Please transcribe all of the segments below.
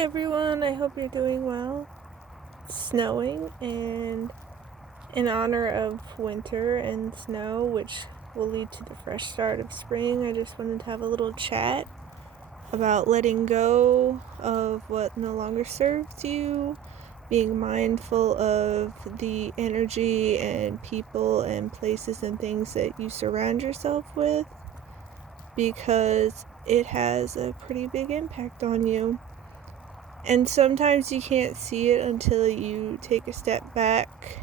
everyone, I hope you're doing well. It's snowing, and in honor of winter and snow, which will lead to the fresh start of spring, I just wanted to have a little chat about letting go of what no longer serves you, being mindful of the energy and people and places and things that you surround yourself with, because it has a pretty big impact on you. And sometimes you can't see it until you take a step back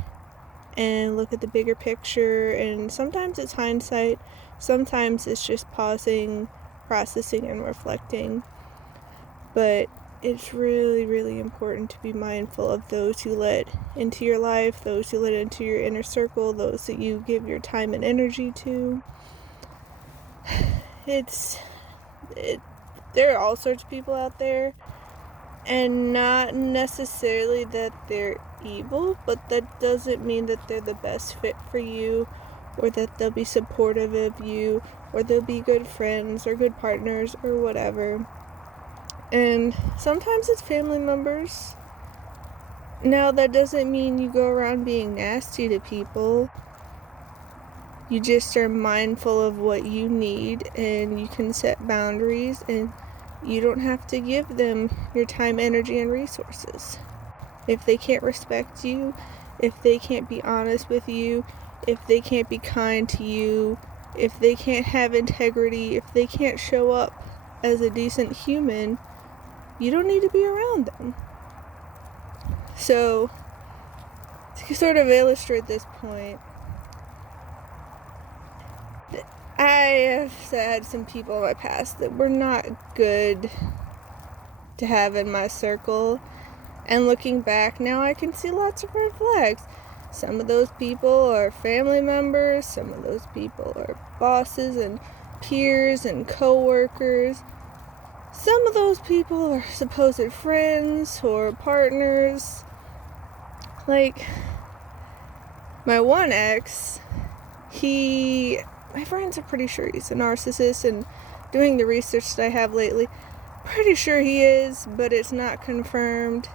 and look at the bigger picture. And sometimes it's hindsight. Sometimes it's just pausing, processing, and reflecting. But it's really, really important to be mindful of those you let into your life, those you let into your inner circle, those that you give your time and energy to. There are all sorts of people out there. And not necessarily that they're evil, but that doesn't mean that they're the best fit for you, or that they'll be supportive of you, or they'll be good friends, or good partners, or whatever. And sometimes it's family members. Now, that doesn't mean you go around being nasty to people. You just are mindful of what you need, and you can set boundaries, and you don't have to give them your time, energy, and resources. If they can't respect you, if they can't be honest with you, if they can't be kind to you, if they can't have integrity, if they can't show up as a decent human, you don't need to be around them. So, to sort of illustrate this point, I have had some people in my past that were not good to have in my circle, and looking back now, I can see lots of red flags. Some of those people are family members, some of those people are bosses and peers and co-workers. Some of those people are supposed friends or partners. Like, my one ex, my friends are pretty sure he's a narcissist, and doing the research that I have lately, pretty sure he is, but it's not confirmed.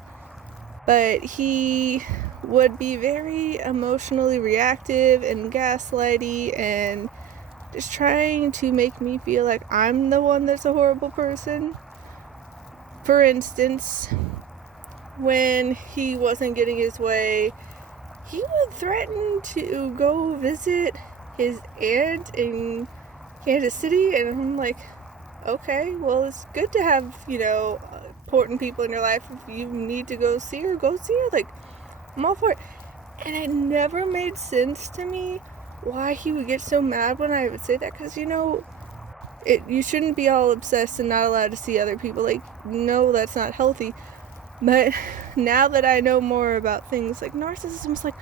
But he would be very emotionally reactive and gaslighty and just trying to make me feel like I'm the one that's a horrible person. For instance, when he wasn't getting his way, he would threaten to go visit his aunt in Kansas City, and I'm like, okay, well, it's good to have, important people in your life. If you need to go see her, like, I'm all for it. And it never made sense to me why he would get so mad when I would say that, because, you shouldn't be all obsessed and not allowed to see other people. Like, no, that's not healthy. But now that I know more about things like narcissism, it's like,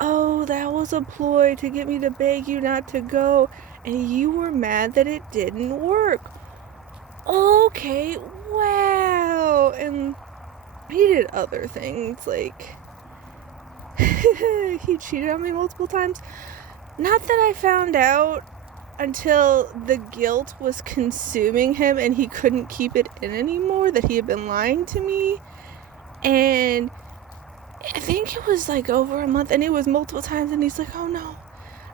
oh, that was a ploy to get me to beg you not to go, and you were mad that it didn't work. Okay, wow. And he did other things, like, he cheated on me multiple times. Not that I found out until the guilt was consuming him and he couldn't keep it in anymore, that he had been lying to me. And I think it was like over a month, and it was multiple times, and he's like, oh no,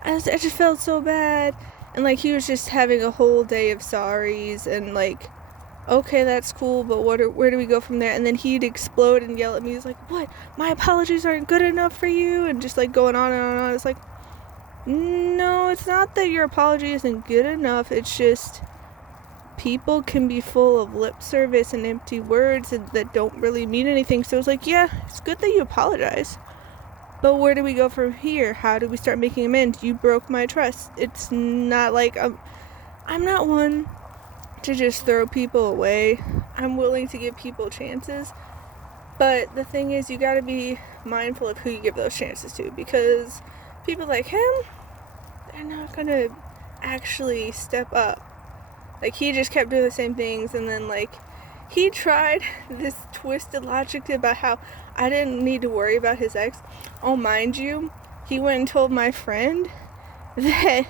I just felt so bad. And like, he was just having a whole day of sorries, and like, okay, that's cool, but where do we go from there? And then he'd explode and yell at me. He's like, what? My apologies aren't good enough for you? And just like going on and on and on. It's like, no, it's not that your apology isn't good enough. It's just people can be full of lip service and empty words that don't really mean anything. So it's like, yeah, it's good that you apologize, but where do we go from here? How do we start making amends? You broke my trust. It's not like I'm not one to just throw people away. I'm willing to give people chances, but the thing is, you got to be mindful of who you give those chances to, because people like him, they're not gonna actually step up. Like, he just kept doing the same things, and then, like, he tried this twisted logic about how I didn't need to worry about his ex. Oh, mind you, he went and told my friend that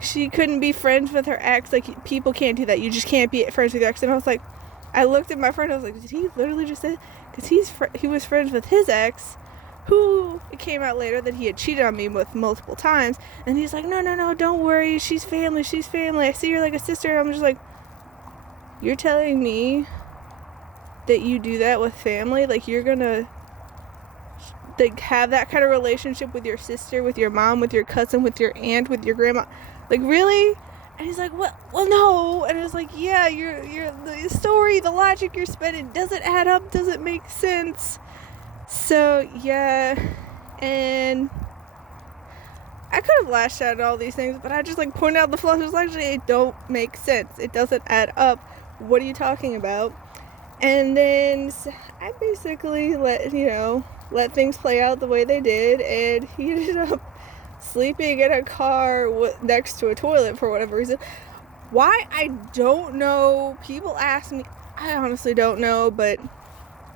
she couldn't be friends with her ex. Like, people can't do that. You just can't be friends with your ex. And I was like, I looked at my friend, I was like, did he literally just say, because he was friends with his ex, who it came out later that he had cheated on me with multiple times, and he's like, no, don't worry, she's family, I see her like a sister. And I'm just like, you're telling me that you do that with family? Like, you're gonna like have that kind of relationship with your sister, with your mom, with your cousin, with your aunt, with your grandma? Like, really? And he's like, well, no. And I was like, yeah, you're the story, the logic you're spinning doesn't add up, doesn't make sense. So, yeah. And I could have lashed out at all these things, but I just, like, pointed out the flaws. It was actually, it don't make sense. It doesn't add up. What are you talking about? And then I basically let things play out the way they did, and he ended up sleeping in a car next to a toilet for whatever reason. Why? I don't know. People ask me. I honestly don't know, but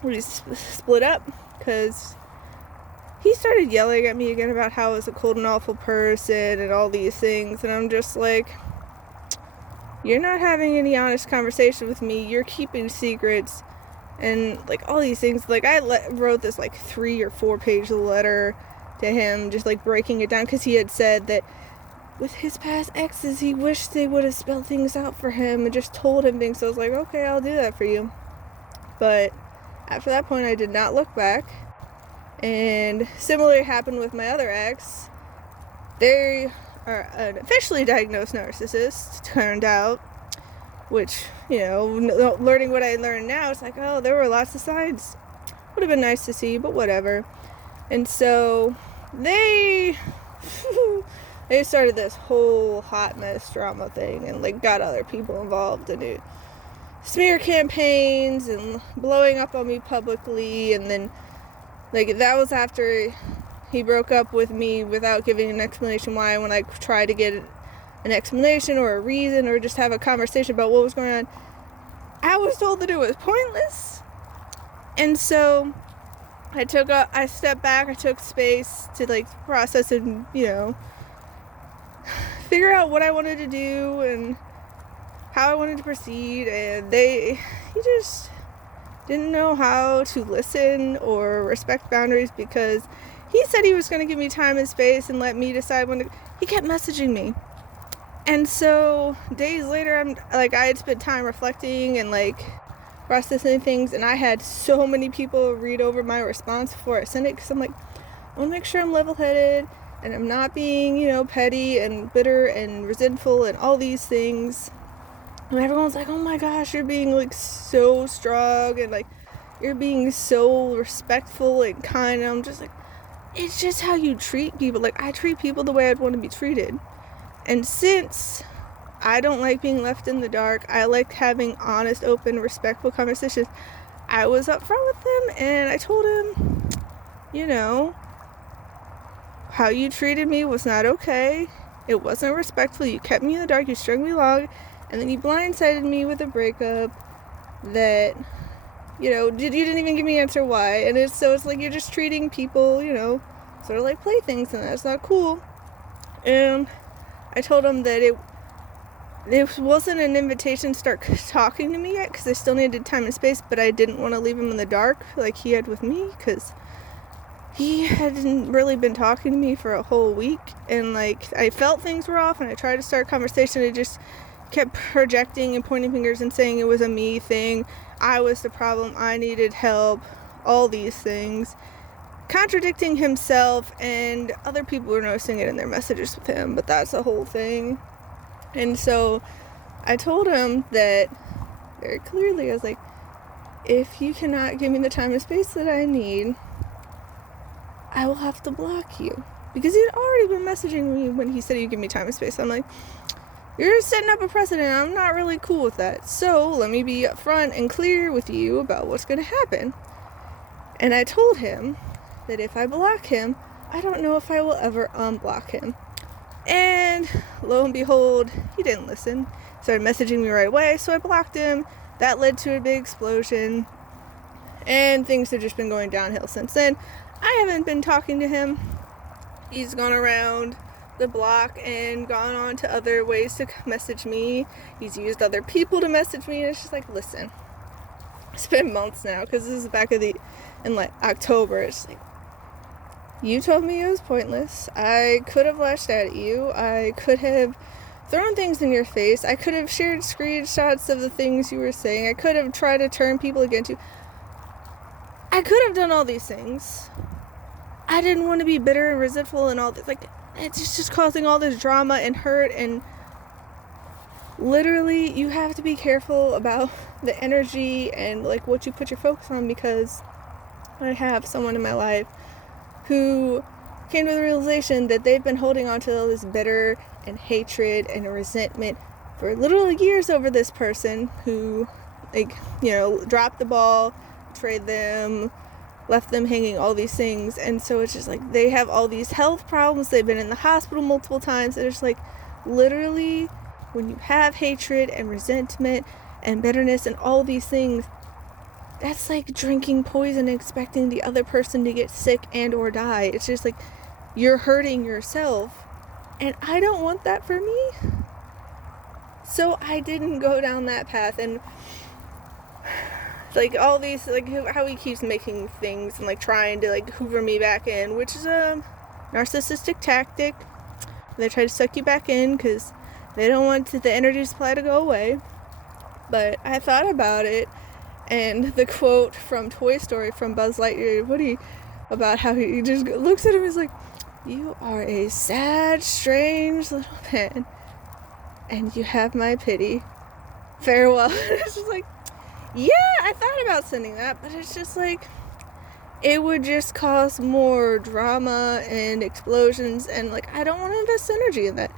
we split up because he started yelling at me again about how I was a cold and awful person and all these things, and I'm just like, you're not having any honest conversation with me. You're keeping secrets and like all these things. Like, I wrote this like 3 or 4 page letter to him, just like breaking it down, because he had said that with his past exes, he wished they would have spelled things out for him and just told him things. So I was like, okay, I'll do that for you. But after that point, I did not look back. And similarly happened with my other ex. They are an officially diagnosed narcissist, turned out, which, learning what I learned now, it's like, oh, there were lots of signs. Would have been nice to see, but whatever. And so they started this whole hot mess drama thing, and like got other people involved in it. Smear campaigns and blowing up on me publicly, and then like that was after he broke up with me without giving an explanation why. When I tried to get an explanation or a reason or just have a conversation about what was going on, I was told that it was pointless. And so I stepped back, I took space to like process and, figure out what I wanted to do and how I wanted to proceed. And he just didn't know how to listen or respect boundaries, because he said he was going to give me time and space and let me decide when to. He kept messaging me. And so days later, I had spent time reflecting and like processing things, and I had so many people read over my response before I sent it, because I'm like, I want to make sure I'm level-headed and I'm not being, petty and bitter and resentful and all these things. And everyone's like, oh my gosh, you're being like so strong and like you're being so respectful and kind. And I'm just like, it's just how you treat people. Like, I treat people the way I'd want to be treated. And since I don't like being left in the dark, I like having honest, open, respectful conversations, I was upfront with him and I told him, how you treated me was not okay. It wasn't respectful. You kept me in the dark. You strung me along. And then you blindsided me with a breakup that, you didn't even give me an answer why. And it's like you're just treating people, sort of like playthings, and that's not cool. And I told him that it wasn't an invitation to start talking to me yet, because I still needed time and space, but I didn't want to leave him in the dark like he had with me, because he hadn't really been talking to me for a whole week, and like I felt things were off, and I tried to start a conversation. It just kept projecting and pointing fingers and saying it was a me thing. I was the problem. I needed help. All these things. Contradicting himself, and other people were noticing it in their messages with him, but that's the whole thing. And so I told him that very clearly. I was like, if you cannot give me the time and space that I need, I will have to block you. Because he'd already been messaging me when he said he'd give me time and space. I'm like, you're setting up a precedent. I'm not really cool with that. So let me be upfront and clear with you about what's going to happen. And I told him that if I block him, I don't know if I will ever unblock him. And lo and behold, he didn't listen. Started messaging me right away, so I blocked him. That led to a big explosion. And things have just been going downhill since then. I haven't been talking to him. He's gone around the block and gone on to other ways to message me. He's used other people to message me, and it's just like, listen, It's been months now, because this is back in like October. It's like, you told me it was pointless. I could have lashed at you. I could have thrown things in your face. I could have shared screenshots of the things you were saying. I could have tried to turn people against you. I could have done all these things. I didn't want to be bitter and resentful and all this. Like, it's just causing all this drama and hurt, and literally you have to be careful about the energy and like what you put your focus on, because I have someone in my life who came to the realization that they've been holding on to all this bitter and hatred and resentment for literal years over this person who, like, you know, dropped the ball, betrayed them, left them hanging, all these things. And so it's just like they have all these health problems. They've been in the hospital multiple times. And it's like, literally, when you have hatred and resentment and bitterness and all these things, that's like drinking poison and expecting the other person to get sick and or die. It's just like you're hurting yourself, and I don't want that for me. So I didn't go down that path. And like all these, like how he keeps making things and like trying to like hoover me back in, which is a narcissistic tactic. They try to suck you back in because they don't want the energy supply to go away. But I thought about it, and the quote from Toy Story from Buzz Lightyear, Woody, about how he just looks at him and is like, "You are a sad, strange little man, and you have my pity. Farewell." It's just like, yeah, I thought about sending that, but it's just like, it would just cause more drama and explosions, and like, I don't want to invest energy in that.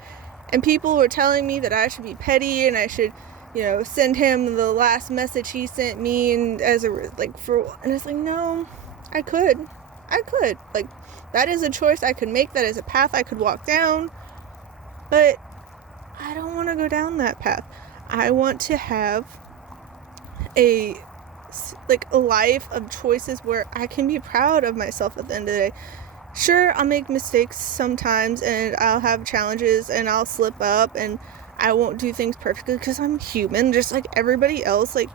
And people were telling me that I should be petty and I should, you know, send him the last message he sent me, and as a like for, and it's like, no, I could, like, that is a choice I could make, that is a path I could walk down, but I don't want to go down that path. I want to have a life of choices where I can be proud of myself at the end of the day. Sure, I'll make mistakes sometimes, and I'll have challenges, and I'll slip up, and I won't do things perfectly because I'm human, just like everybody else. Like,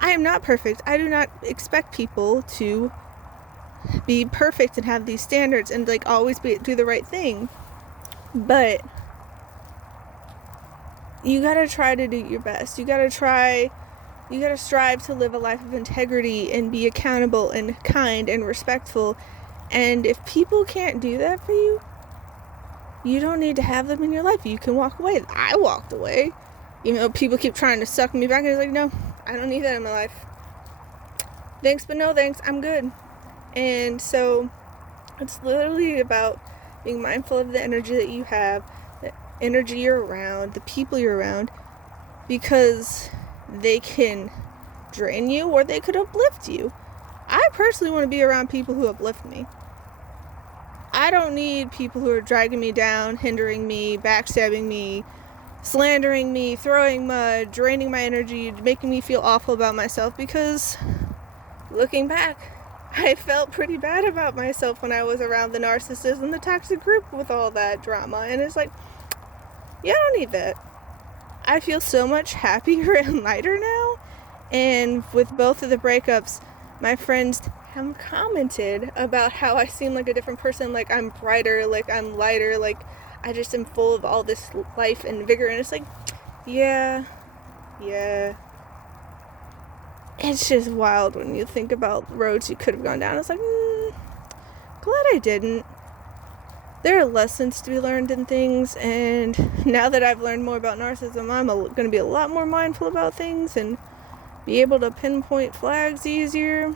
I am not perfect. I do not expect people to be perfect and have these standards and like always do the right thing. But you gotta try to do your best. You gotta strive to live a life of integrity and be accountable and kind and respectful. And if people can't do that for you, you don't need to have them in your life. You can walk away. I walked away. You know, people keep trying to suck me back, and it's like, no, I don't need that in my life. Thanks, but no thanks. I'm good. And so it's literally about being mindful of the energy that you have, the energy you're around, the people you're around, because they can drain you or they could uplift you. I personally want to be around people who uplift me. I don't need people who are dragging me down, hindering me, backstabbing me, slandering me, throwing mud, draining my energy, making me feel awful about myself, because looking back, I felt pretty bad about myself when I was around the narcissist and the toxic group with all that drama. And it's like, yeah, I don't need that. I feel so much happier and lighter now. And with both of the breakups, my friends have commented about how I seem like a different person. Like, I'm brighter, like I'm lighter, like I just am full of all this life and vigor. And it's like, yeah. It's just wild when you think about roads you could have gone down. It's like, glad I didn't. There are lessons to be learned in things, and now that I've learned more about narcissism, I'm going to be a lot more mindful about things and be able to pinpoint flags easier,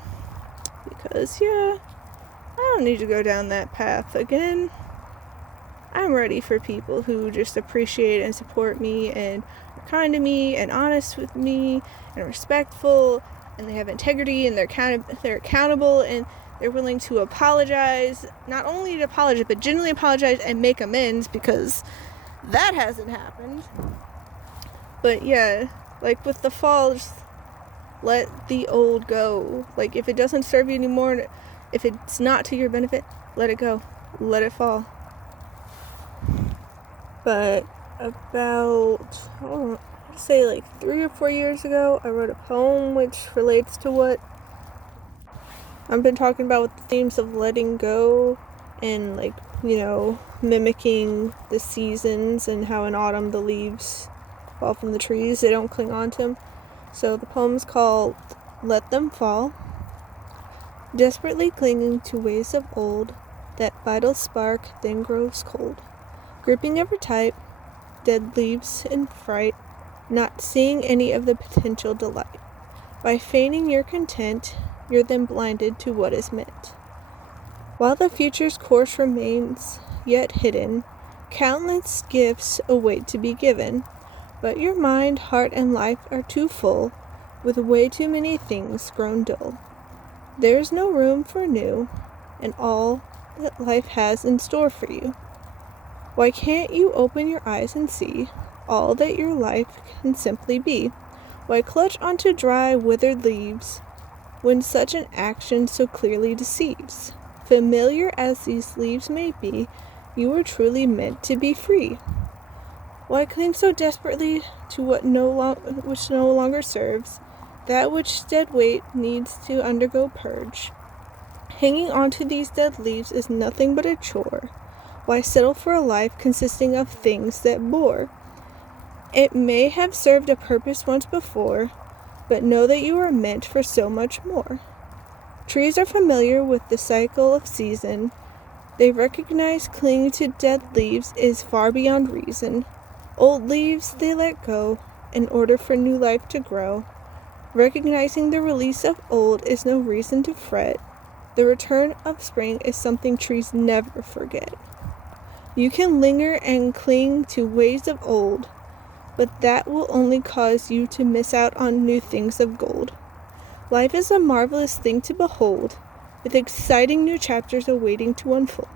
because, yeah, I don't need to go down that path again. I'm ready for people who just appreciate and support me and are kind to me and honest with me and respectful, and they have integrity, and they're accountable, and they're willing to apologize, not only to apologize, but genuinely apologize and make amends, because that hasn't happened. But yeah, like with the fall, just let the old go. Like, if it doesn't serve you anymore, if it's not to your benefit, let it go. Let it fall. But about, I say like 3 or 4 years ago, I wrote a poem which relates to what I've been talking about with the themes of letting go and like, mimicking the seasons and how in autumn the leaves fall from the trees. They don't cling on to them. So the poem's called Let Them Fall. Desperately clinging to ways of old, that vital spark then grows cold. Gripping ever tight, dead leaves in fright, not seeing any of the potential delight. By feigning your content, you're then blinded to what is meant. While the future's course remains yet hidden, countless gifts await to be given, but your mind, heart, and life are too full, with way too many things grown dull. There's no room for new, and all that life has in store for you. Why can't you open your eyes and see all that your life can simply be? Why clutch onto dry, withered leaves when such an action so clearly deceives? Familiar as these leaves may be, you were truly meant to be free. Why cling so desperately to which no longer serves? That which dead weight needs to undergo purge. Hanging onto these dead leaves is nothing but a chore. Why settle for a life consisting of things that bore? It may have served a purpose once before, but know that you are meant for so much more. Trees are familiar with the cycle of season. They recognize clinging to dead leaves is far beyond reason. Old leaves they let go in order for new life to grow. Recognizing the release of old is no reason to fret. The return of spring is something trees never forget. You can linger and cling to ways of old, but that will only cause you to miss out on new things of gold. Life is a marvelous thing to behold, with exciting new chapters awaiting to unfold.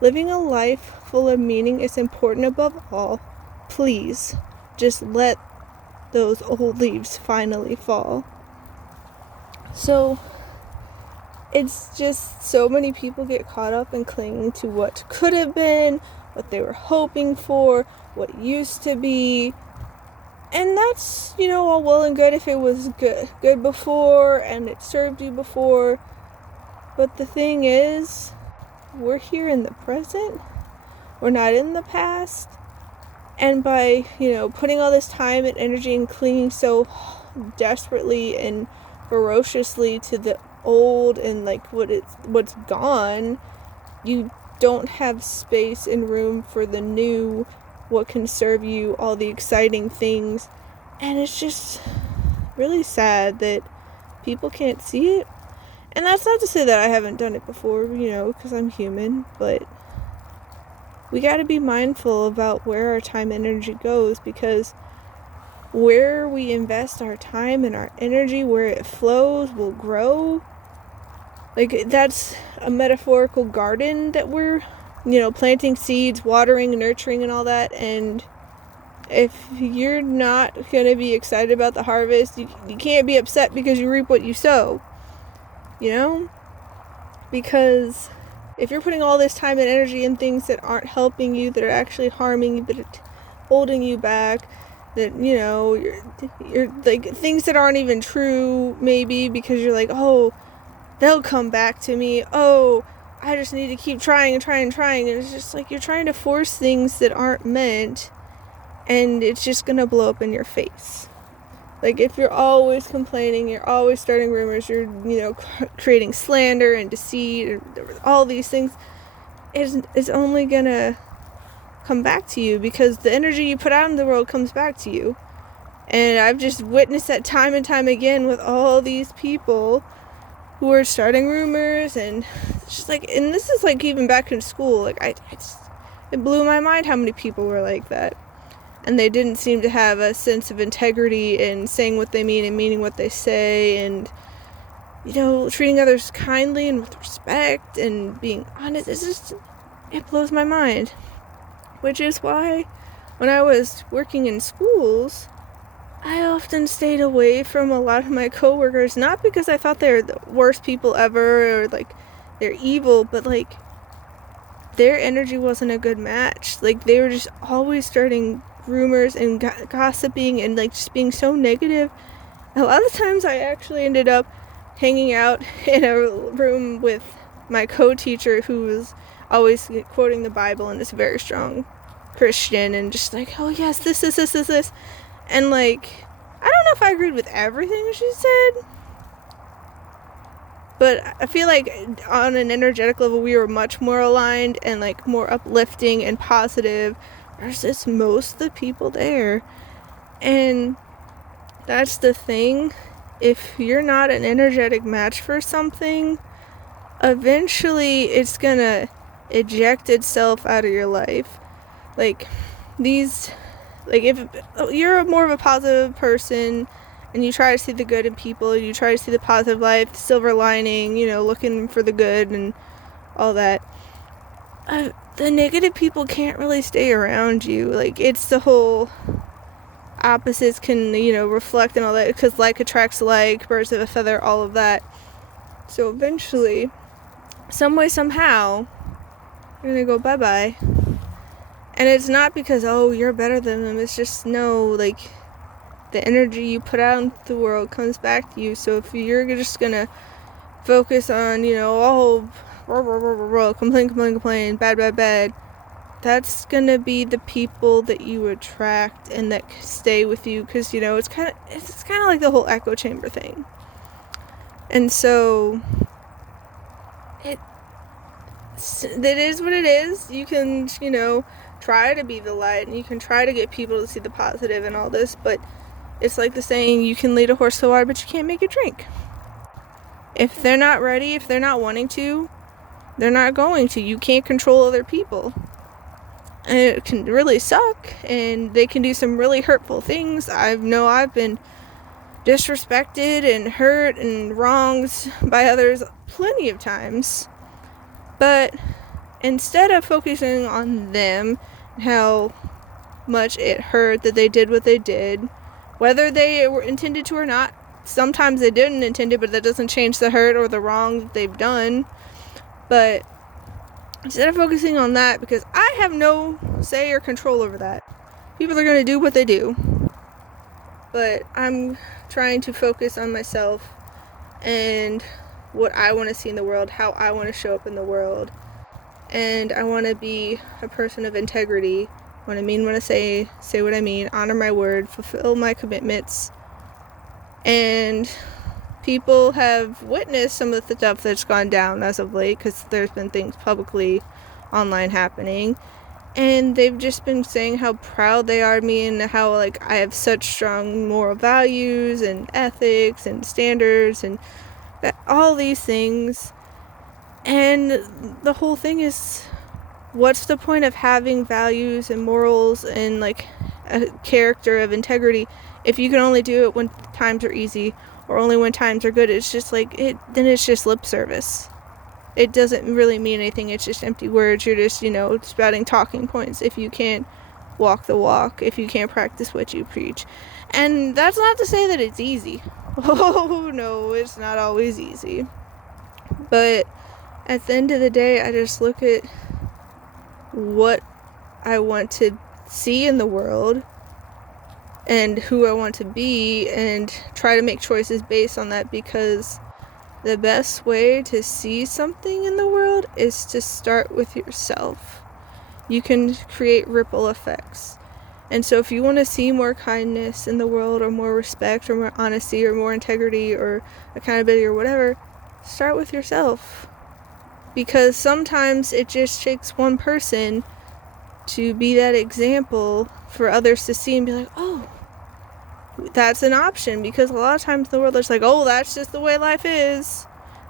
Living a life full of meaning is important above all. Please, just let those old leaves finally fall. So, it's just so many people get caught up in clinging to what could have been, what they were hoping for, what used to be. And that's, all well and good if it was good before and it served you before. But the thing is, we're here in the present. We're not in the past. And by, putting all this time and energy and clinging so desperately and ferociously to the old and what's gone, you don't have space and room for the new, what can serve you, all the exciting things. And it's just really sad that people can't see it. And that's not to say that I haven't done it before, because I'm human, but we got to be mindful about where our time and energy goes, because where we invest our time and our energy, where it flows, will grow. That's a metaphorical garden that we're, planting seeds, watering, nurturing, and all that. And if you're not going to be excited about the harvest, you can't be upset because you reap what you sow, because if you're putting all this time and energy in things that aren't helping you, that are actually harming you, that are holding you back, that, you're like things that aren't even true, maybe because you're like, oh, they'll come back to me. Oh, I just need to keep trying and trying and trying. And it's just like you're trying to force things that aren't meant, and it's just going to blow up in your face. Like, if you're always complaining, you're always starting rumors, you're, creating slander and deceit, and all these things, it's only going to come back to you, because the energy you put out in the world comes back to you. And I've just witnessed that time and time again with all these people who are starting rumors, and it's just like, and this is like even back in school, like it blew my mind how many people were like that. And they didn't seem to have a sense of integrity in saying what they mean and meaning what they say, and, treating others kindly and with respect and being honest. It blows my mind. Which is why when I was working in schools, I often stayed away from a lot of my coworkers, not because I thought they were the worst people ever or they're evil, but their energy wasn't a good match. They were just always starting rumors and gossiping and like just being so negative. A lot of times I actually ended up hanging out in a room with my co-teacher who was always quoting the Bible and is a very strong Christian and just like, oh yes, this. And like, I don't know if I agreed with everything she said, but I feel like on an energetic level we were much more aligned and like more uplifting and positive versus most of the people there. And that's the thing. If you're not an energetic match for something, eventually it's gonna eject itself out of your life. Like if you're more of a positive person and you try to see the good in people, you try to see the positive life, the silver lining, looking for the good and all that, the negative people can't really stay around you. Like, it's the whole opposites can, reflect and all that, because like attracts like, birds of a feather, all of that. So eventually, some way, somehow, you're gonna go bye-bye. And it's not because, oh, you're better than them. It's just, no, like, the energy you put out into the world comes back to you. So if you're just gonna focus on, complain, bad, that's gonna be the people that you attract and that stay with you, because it's kind of like the whole echo chamber thing. And so it is what it is. You can try to be the light and you can try to get people to see the positive and all this, but it's like the saying, you can lead a horse to water but you can't make it drink. If they're not ready, if they're not wanting to, they're not going to. You can't control other people. And it can really suck, and they can do some really hurtful things. I've been disrespected and hurt and wronged by others plenty of times. But instead of focusing on them, how much it hurt that they did what they did, whether they were intended to or not, sometimes they didn't intend it, but that doesn't change the hurt or the wrong that they've done. But instead of focusing on that, because I have no say or control over that, people are going to do what they do. But I'm trying to focus on myself and what I want to see in the world, how I want to show up in the world. And I want to be a person of integrity. What I mean when I say what I mean, honor my word, fulfill my commitments. And people have witnessed some of the stuff that's gone down as of late, because there's been things publicly online happening, and they've just been saying how proud they are of me and how like I have such strong moral values and ethics and standards and that, all these things. And the whole thing is, what's the point of having values and morals and like a character of integrity if you can only do it when times are easy or only when times are good? It's just like then it's just lip service. It doesn't really mean anything. It's just empty words. You're just spouting talking points if you can't walk the walk, if you can't practice what you preach. And that's not to say that it's easy. Oh no, it's not always easy. But at the end of the day, I just look at what I want to see in the world and who I want to be, and try to make choices based on that, because the best way to see something in the world is to start with yourself. You can create ripple effects. And so if you want to see more kindness in the world, or more respect, or more honesty, or more integrity, or accountability, or whatever, start with yourself. Because sometimes it just takes one person to be that example for others to see and be like, oh, that's an option. Because a lot of times in the world, it's like, oh, that's just the way life is.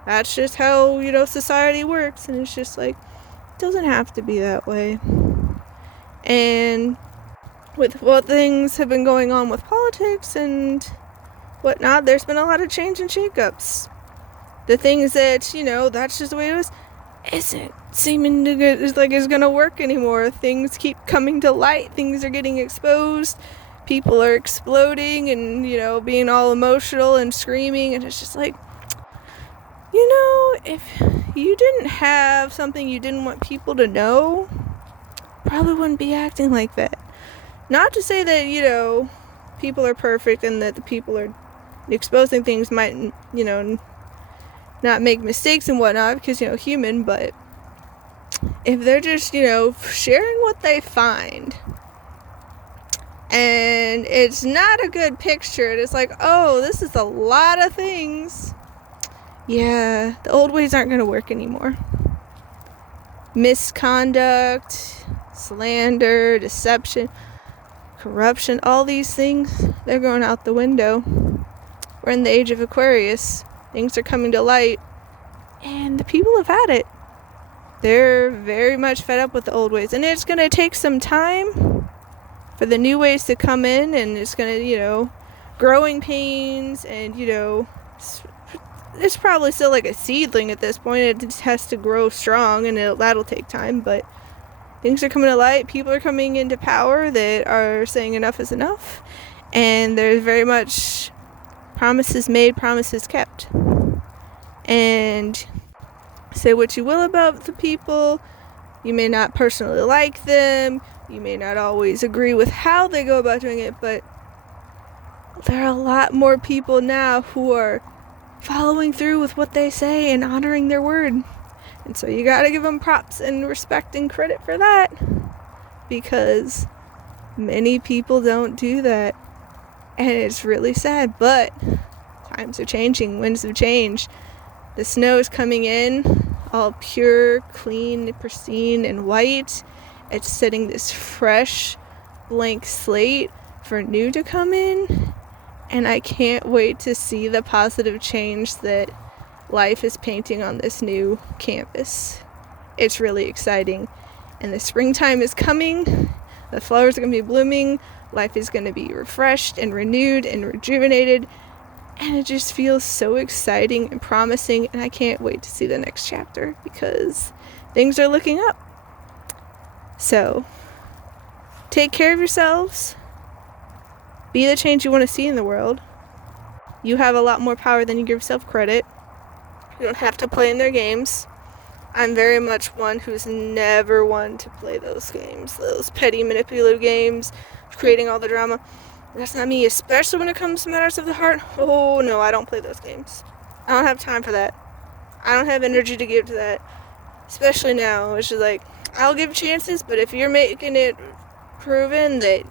That's just how, society works. And it's just like, it doesn't have to be that way. And with what things have been going on with politics and whatnot, there's been a lot of change and shakeups. The things that, that's just the way it was, isn't seeming to get, it's like it's gonna work anymore. Things keep coming to light. Things are getting exposed. People are exploding and, being all emotional and screaming. And it's just like, if you didn't have something you didn't want people to know, probably wouldn't be acting like that. Not to say that, people are perfect and that the people are exposing things might, not make mistakes and whatnot because, human, but if they're just, sharing what they find and it's not a good picture, it's like, oh, this is a lot of things. Yeah, the old ways aren't going to work anymore. Misconduct, slander, deception, corruption, all these things, they're going out the window. We're in the age of Aquarius. Things are coming to light, and the people have had it. They're very much fed up with the old ways, and it's going to take some time for the new ways to come in, and it's going to, growing pains, and, it's probably still like a seedling at this point. It just has to grow strong, and that'll take time, but things are coming to light. People are coming into power that are saying enough is enough, and there's very much promises made, promises kept. And say what you will about the people, you may not personally like them, you may not always agree with how they go about doing it, but there are a lot more people now who are following through with what they say and honoring their word. And so you gotta give them props and respect and credit for that, because many people don't do that, and it's really sad. But times are changing, winds have changed. The snow is coming in all pure, clean, pristine, and white. It's setting this fresh, blank slate for new to come in, and I can't wait to see the positive change that life is painting on this new campus. It's really exciting, and the springtime is coming. The flowers are going to be blooming. Life is going to be refreshed and renewed and rejuvenated, and it just feels so exciting and promising, and I can't wait to see the next chapter because things are looking up. So, take care of yourselves. Be the change you want to see in the world. You have a lot more power than you give yourself credit. You don't have to play in their games. I'm very much one who's never one to play those games, those petty manipulative games, creating all the drama. That's not me, especially when it comes to matters of the heart. Oh no, I don't play those games. I don't have time for that. I don't have energy to give to that, especially now. It's just like, I'll give chances, but if you're making it proven that,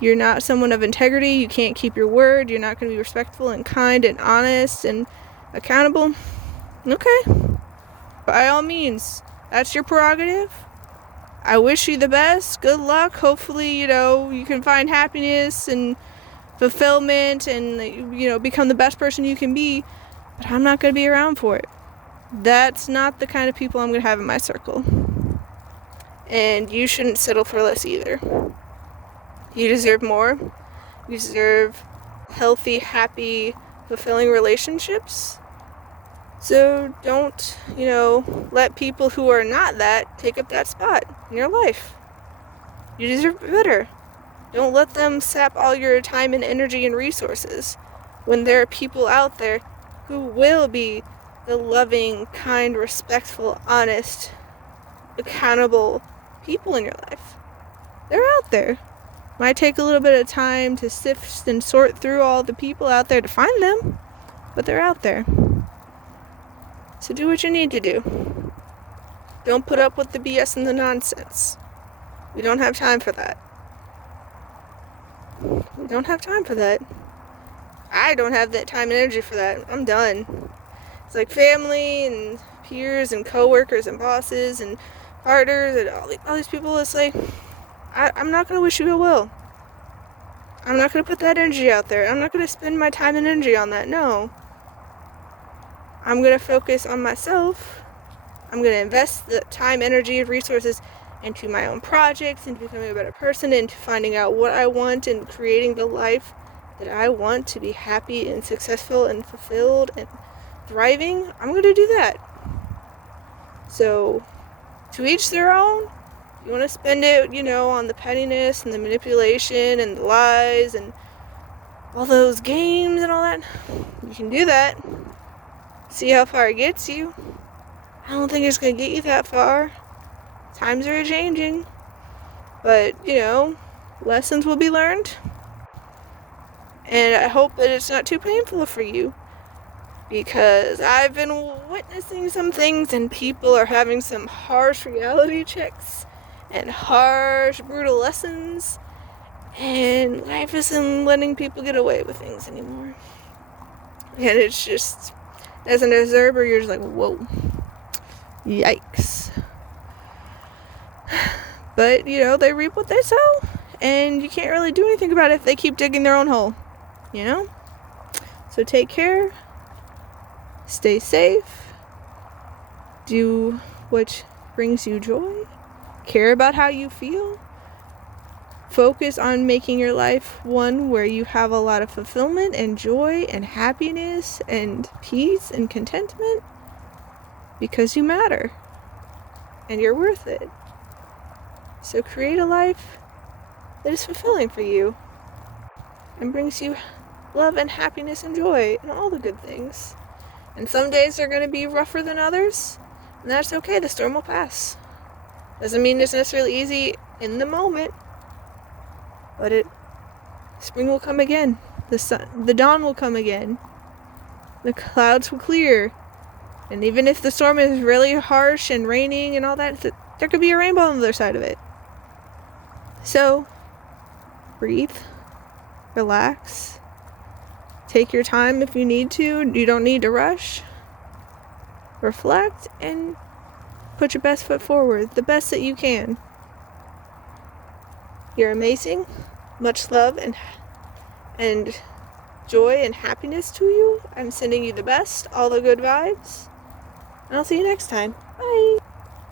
you're not someone of integrity, you can't keep your word, you're not going to be respectful and kind and honest and accountable, okay, by all means, that's your prerogative. I wish you the best. Good luck. Hopefully, you can find happiness and fulfillment and, become the best person you can be. But I'm not going to be around for it. That's not the kind of people I'm going to have in my circle. And you shouldn't settle for less either. You deserve more. You deserve healthy, happy, fulfilling relationships. So don't, let people who are not that take up that spot in your life. You deserve better. Don't let them sap all your time and energy and resources when there are people out there who will be the loving, kind, respectful, honest, accountable people in your life. They're out there. Might take a little bit of time to sift and sort through all the people out there to find them, but they're out there. So do what you need to do. Don't put up with the BS and the nonsense. We don't have time for that. We don't have time for that. I don't have that time and energy for that. I'm done. It's like family and peers and coworkers and bosses and partners and all these people. It's like, I'm not going to wish you ill will. I'm not going to put that energy out there. I'm not going to spend my time and energy on that. No. I'm going to focus on myself. I'm going to invest the time, energy, and resources into my own projects, into becoming a better person, into finding out what I want and creating the life that I want to be happy and successful and fulfilled and thriving. I'm going to do that. So, to each their own. You want to spend it, on the pettiness and the manipulation and the lies and all those games and all that. You can do that. See how far it gets you. I don't think it's going to get you that far. Times are changing. But, lessons will be learned. And I hope that it's not too painful for you. Because I've been witnessing some things and people are having some harsh reality checks and harsh, brutal lessons. And life isn't letting people get away with things anymore. And it's just, as an observer, you're just like, whoa. Yikes. But, they reap what they sow. And you can't really do anything about it if they keep digging their own hole. So take care. Stay safe. Do what brings you joy. Care about how you feel. Focus on making your life one where you have a lot of fulfillment and joy and happiness and peace and contentment. Because you matter. And you're worth it. So create a life that is fulfilling for you. And brings you love and happiness and joy and all the good things. And some days are going to be rougher than others, and that's okay. The storm will pass. Doesn't mean it's necessarily easy in the moment, but spring will come again. The dawn will come again. The clouds will clear. And even if the storm is really harsh and raining and all that, there could be a rainbow on the other side of it. So, breathe, relax. Take your time if you need to. You don't need to rush. Reflect and put your best foot forward. The best that you can. You're amazing. Much love and joy and happiness to you. I'm sending you the best. All the good vibes. And I'll see you next time. Bye.